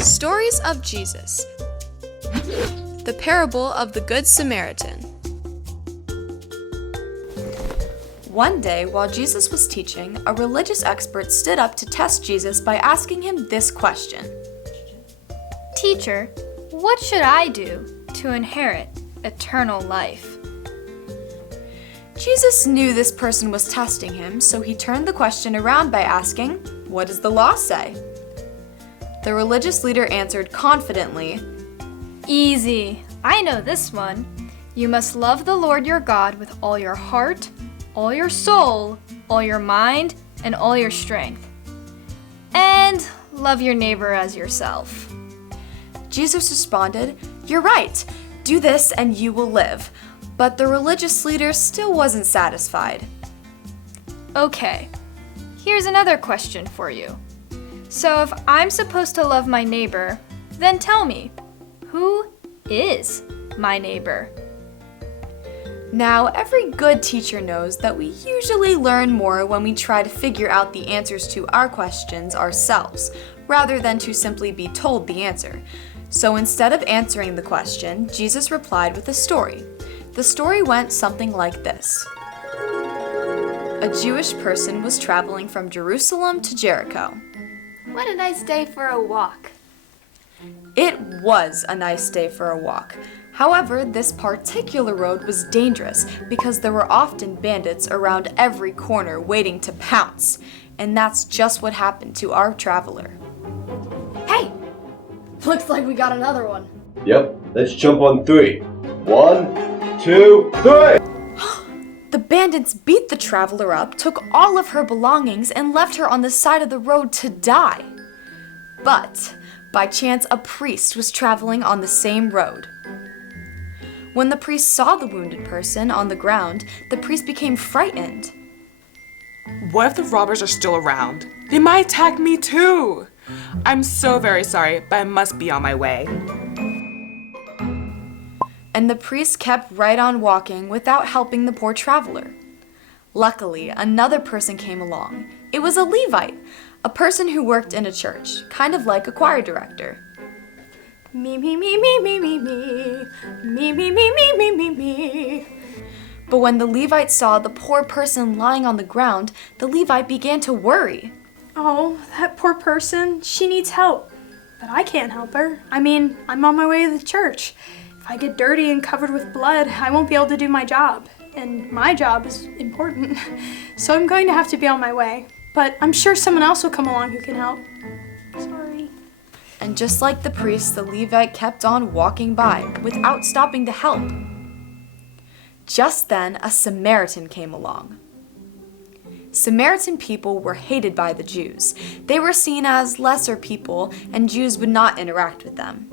Stories of Jesus. The parable of the Good Samaritan. One day, while Jesus was teaching, a religious expert stood up to test Jesus by asking him this question. Teacher, what should I do to inherit eternal life? Jesus knew this person was testing him, so he turned the question around by asking, "What does the law say?" The religious leader answered confidently, Easy. I know this one. You must love the Lord your God with all your heart, all your soul, all your mind, and all your strength. And love your neighbor as yourself. Jesus responded, "You're right. Do this and you will live." But the religious leader still wasn't satisfied. Okay, here's another question for you. So if I'm supposed to love my neighbor, then tell me, who is my neighbor? Now, every good teacher knows that we usually learn more when we try to figure out the answers to our questions ourselves, rather than to simply be told the answer. So instead of answering the question, Jesus replied with a story. The story went something like this. A Jewish person was traveling from Jerusalem to Jericho. What a nice day for a walk. It was a nice day for a walk. However, this particular road was dangerous because there were often bandits around every corner waiting to pounce. And that's just what happened to our traveler. Hey! Looks like we got another one. Yep, let's jump on 3. 1, 2, 3! The bandits beat the traveler up, took all of her belongings, and left her on the side of the road to die. But, by chance, a priest was traveling on the same road. When the priest saw the wounded person on the ground, the priest became frightened. What if the robbers are still around? They might attack me too! I'm so very sorry, but I must be on my way. And the priest kept right on walking without helping the poor traveler. Luckily, another person came along. It was a Levite, a person who worked in a church, kind of like a choir director. Me, me, me, me, me, me, me. Me, me, me, me, me, me, me. But when the Levite saw the poor person lying on the ground, the Levite began to worry. Oh, that poor person. She needs help. But I can't help her. I mean, I'm on my way to the church. If I get dirty and covered with blood, I won't be able to do my job. And my job is important. So I'm going to have to be on my way. But I'm sure someone else will come along who can help. Sorry. And just like the priest, the Levite kept on walking by without stopping to help. Just then, a Samaritan came along. Samaritan people were hated by the Jews. They were seen as lesser people, and Jews would not interact with them.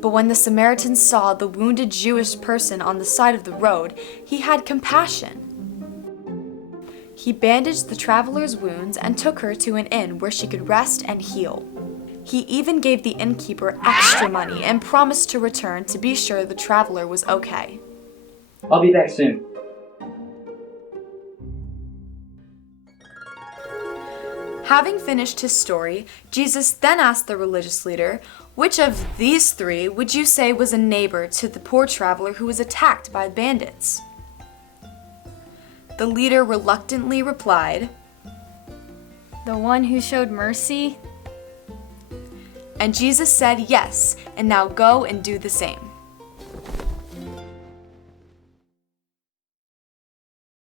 But when the Samaritan saw the wounded Jewish person on the side of the road, he had compassion. He bandaged the traveler's wounds and took her to an inn where she could rest and heal. He even gave the innkeeper extra money and promised to return to be sure the traveler was okay. I'll be back soon. Having finished his story, Jesus then asked the religious leader, "Which of these 3 would you say was a neighbor to the poor traveler who was attacked by bandits?" The leader reluctantly replied, The one who showed mercy? and Jesus said yes, and now go and do the same.